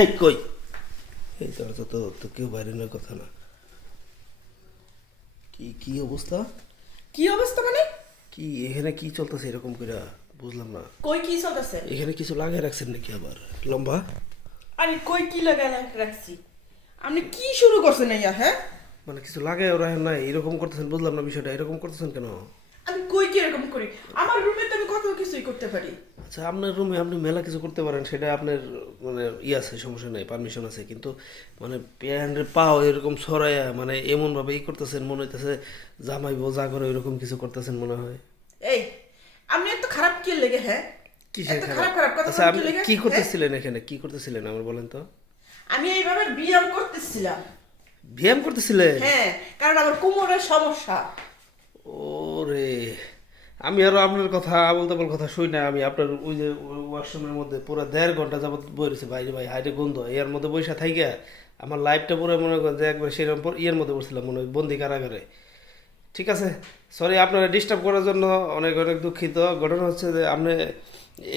এই কই এই দরজা তো তো কেউ বাইরে নেওয়ার কথা না। কি কি অবস্থা? কি অবস্থা মানে? কি এখানে কি চলতেছে এরকম করে? বুঝলাম না। কই কি চলতেছে? এখানে কিছু লাগিয়ে রাখছেন নাকি আবার লম্বা? আরে কই কি লাগাই রাখছি? আপনি কি শুরু করছেন ইয়া? হ্যাঁ, মানে কিছু লাগাই ওরা না এরকম করতেছেন, বুঝলাম না বিষয়টা। এরকম করতেছেন কেন? আমি কই কি এরকম করি? আমার রুমে তো আমি কত কিছুই করতে পারি। আচ্ছা, আপনার রুমে আপনি মেলা কিছু করতে পারেন, সেটা আপনার মানে আছে, সমস্যা নেই, পারমিশন আছে, কিন্তু মানে প্যান্টের পাও এরকম ছড়াইয়া মানে এমন ভাবে করতেছেন, মনে হইতেছে জামাই বউ যা করে এরকম কিছু করতেছেন মনে হয়। এই, আপনি এত খারাপ কি লেগে? হ্যাঁ, কিসের এত খারাপ? খারাপ খারাপ কথা আচ্ছা, বলেন আপনি কি লেগে? কি হ্যাঁ? করতেছিলেন এখানে? কি করতেছিলেন আমার বলেন তো। আমি এইভাবে ব্যায়াম করতেছিলাম। ব্যায়াম করতেছিলেন? হ্যাঁ, কারণ আমার কোমরের সমস্যা। ওরে, আমি আরো আপনার কথা আবল তাবল কথা শুই না। আমি আপনার ওই যে ওয়াশরুমের মধ্যে পুরো 1.5 ঘন্টা যাবত বই রয়েছে বাইরে, ভাই হাইরে গন্ধ, এর মধ্যে বৈশা থাইকা আমার লাইফটা পুরো মনে করেন যে একবার সেরকম ইয়ের মধ্যে বসছিলাম, মনে হয় বন্দি কারাগারে। ঠিক আছে, সরি, আপনারা ডিস্টার্ব করার জন্য অনেক অনেক দুঃখিত। ঘটনা হচ্ছে যে আপনি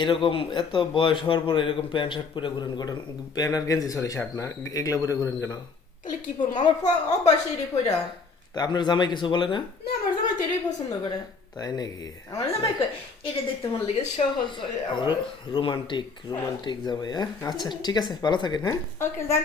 এরকম এত বয়স হওয়ার পর এরকম প্যান্ট শার্ট পরে ঘুরেন, প্যান্ট আর গেঞ্জি, সরি শার্ট না, এগুলা পরে ঘুরেন কেন? তাহলে কি করবো? আমার অভ্যাস এই রে কইরা। তা আপনার জামাই কিছু বলে না? না, আমার জামাই তো এটাই পছন্দ করে। তাই নাকি? আমার জামাই কয় এটা দেখতে মন লেগে সহজ। রোমান্টিক রোমান্টিক জামাই, হ্যাঁ? আচ্ছা ঠিক আছে, ভালো থাকেন, হ্যাঁ? ওকে, যান।